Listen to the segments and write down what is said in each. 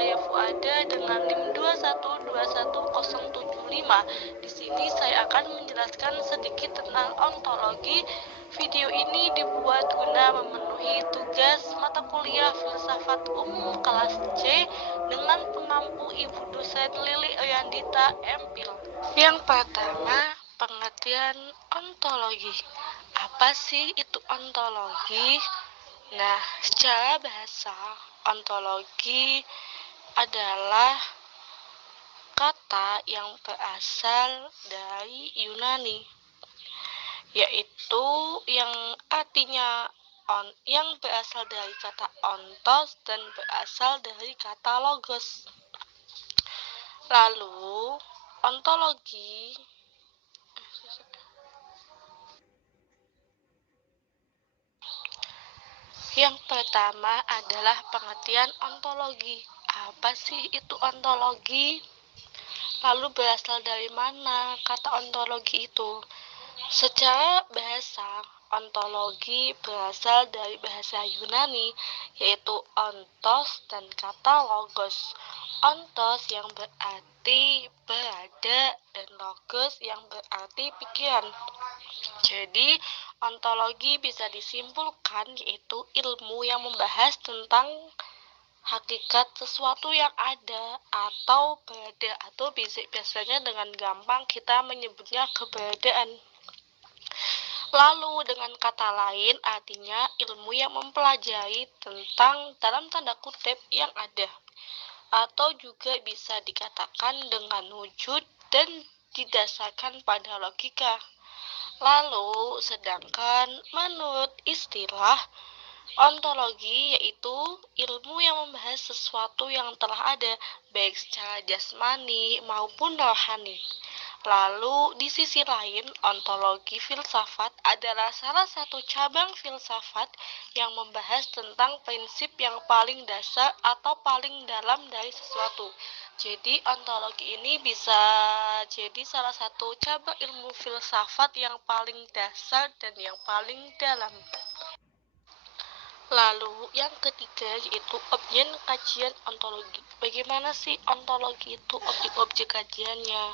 saya Fuada dengan NIM 2121075. Di sini saya akan menjelaskan sedikit tentang ontologi. Video ini dibuat guna memenuhi tugas mata kuliah Filsafat Umum kelas C dengan pengampu Ibu dosen Lili Oyandita MPhil. Yang pertama, pengertian ontologi. Apa sih itu ontologi? Nah, secara bahasa, ontologi adalah kata yang berasal dari Yunani, yaitu yang artinya yang berasal dari kata ontos dan berasal dari kata logos. Lalu, ontologi yang pertama adalah pengertian ontologi. Apa sih itu ontologi? Lalu berasal dari mana kata ontologi itu? Secara bahasa, ontologi berasal dari bahasa Yunani, yaitu ontos dan kata logos. Ontos yang berarti berada dan logos yang berarti pikiran. Jadi, ontologi bisa disimpulkan yaitu ilmu yang membahas tentang hakikat sesuatu yang ada atau berada, atau biasanya dengan gampang kita menyebutnya keberadaan. Lalu dengan kata lain artinya ilmu yang mempelajari tentang dalam tanda kutip yang ada, atau juga bisa dikatakan dengan wujud dan didasarkan pada logika. Lalu sedangkan menurut istilah ontologi yaitu ilmu yang membahas sesuatu yang telah ada baik secara jasmani maupun rohani. Lalu di sisi lain, ontologi filsafat adalah salah satu cabang filsafat yang membahas tentang prinsip yang paling dasar atau paling dalam dari sesuatu. Jadi ontologi ini bisa jadi salah satu cabang ilmu filsafat yang paling dasar dan yang paling dalam. Lalu yang ketiga yaitu objek kajian ontologi. Bagaimana sih ontologi itu, objek-objek kajiannya?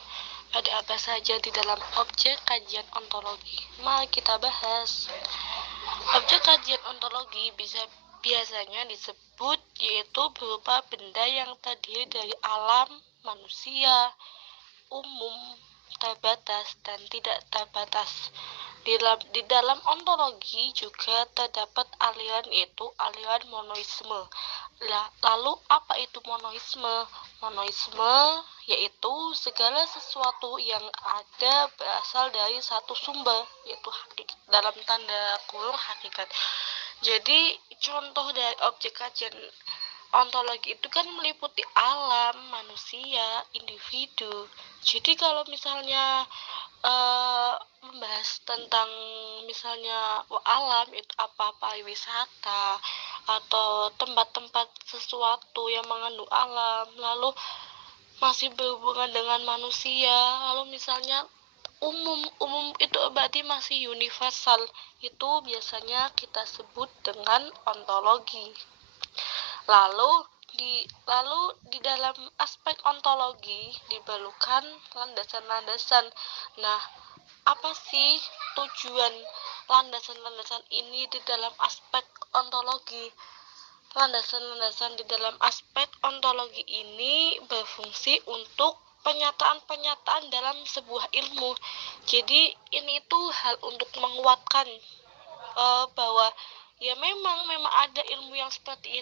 Ada apa saja di dalam objek kajian ontologi? Mari kita bahas. Objek kajian ontologi biasanya disebut yaitu berupa benda yang terdiri dari alam, manusia, umum, terbatas, dan tidak terbatas. Di dalam ontologi juga terdapat aliran yaitu aliran monoisme. Lalu apa itu monoisme? Monoisme yaitu segala sesuatu yang ada berasal dari satu sumber, yaitu hakikat, dalam tanda kurung hakikat. Jadi contoh dari objek kajian ontologi itu kan meliputi alam, manusia, individu. Jadi kalau misalnya membahas tentang misalnya alam itu apa pariwisata atau tempat-tempat sesuatu yang mengandung alam, lalu masih berhubungan dengan manusia, lalu misalnya umum itu berarti masih universal, itu biasanya kita sebut dengan ontologi. Lalu di dalam aspek ontologi diperlukan landasan-landasan. Nah, apa sih tujuan landasan-landasan ini di dalam aspek ontologi? Landasan-landasan di dalam aspek ontologi ini berfungsi untuk penyataan-penyataan dalam sebuah ilmu. Jadi ini tuh hal untuk menguatkan bahwa ya memang ada ilmu yang seperti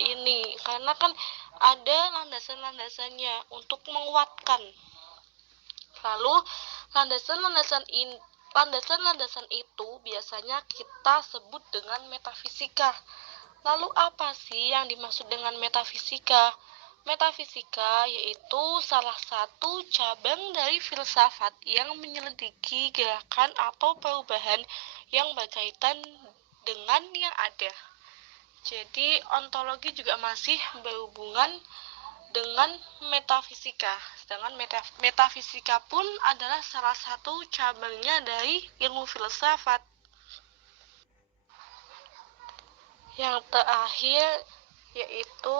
ini, karena kan ada landasan-landasannya untuk menguatkan. Lalu landasan-landasan itu biasanya kita sebut dengan metafisika. Lalu apa sih yang dimaksud dengan metafisika? Metafisika yaitu salah satu cabang dari filsafat yang menyelidiki gerakan atau perubahan yang berkaitan dengan yang ada. Jadi ontologi juga masih berhubungan dengan metafisika. Sedangkan metafisika pun adalah salah satu cabangnya dari ilmu filsafat. Yang terakhir yaitu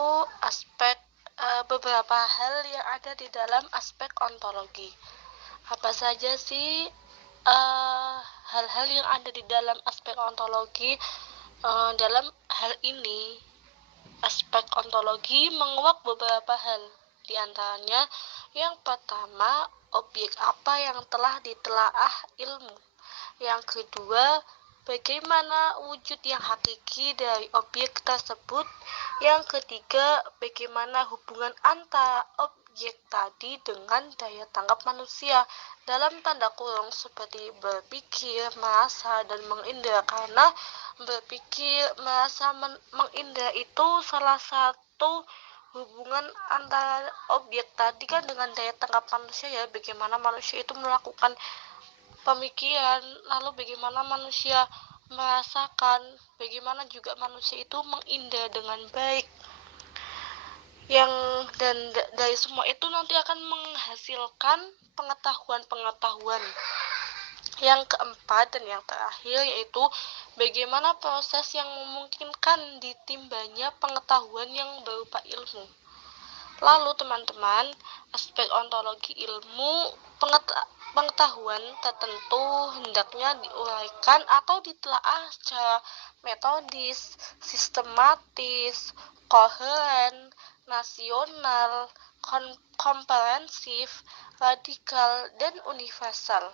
beberapa hal yang ada di dalam aspek ontologi. Apa saja sih hal-hal yang ada di dalam aspek ontologi? Dalam hal ini, aspek ontologi menguak beberapa hal. Di antaranya, yang pertama, objek apa yang telah ditelaah ilmu. Yang kedua, bagaimana wujud yang hakiki dari objek tersebut. Yang ketiga, bagaimana hubungan antara objek tadi dengan daya tangkap manusia, dalam tanda kurung seperti berpikir, merasa, dan mengindra. Karena berpikir, merasa, mengindra itu salah satu hubungan antara objek tadi kan dengan daya tangkap manusia, ya, bagaimana manusia itu melakukan pemikiran, lalu bagaimana manusia merasakan, bagaimana juga manusia itu mengindra dengan baik, dari semua itu nanti akan menghasilkan pengetahuan-pengetahuan. Yang keempat dan yang terakhir, yaitu bagaimana proses yang memungkinkan ditimbanya pengetahuan yang berupa ilmu. Lalu teman-teman, aspek ontologi ilmu, pengetahuan tertentu hendaknya diuraikan atau ditelaah secara metodis, sistematis, koheren, nasional, komprehensif, radikal, dan universal.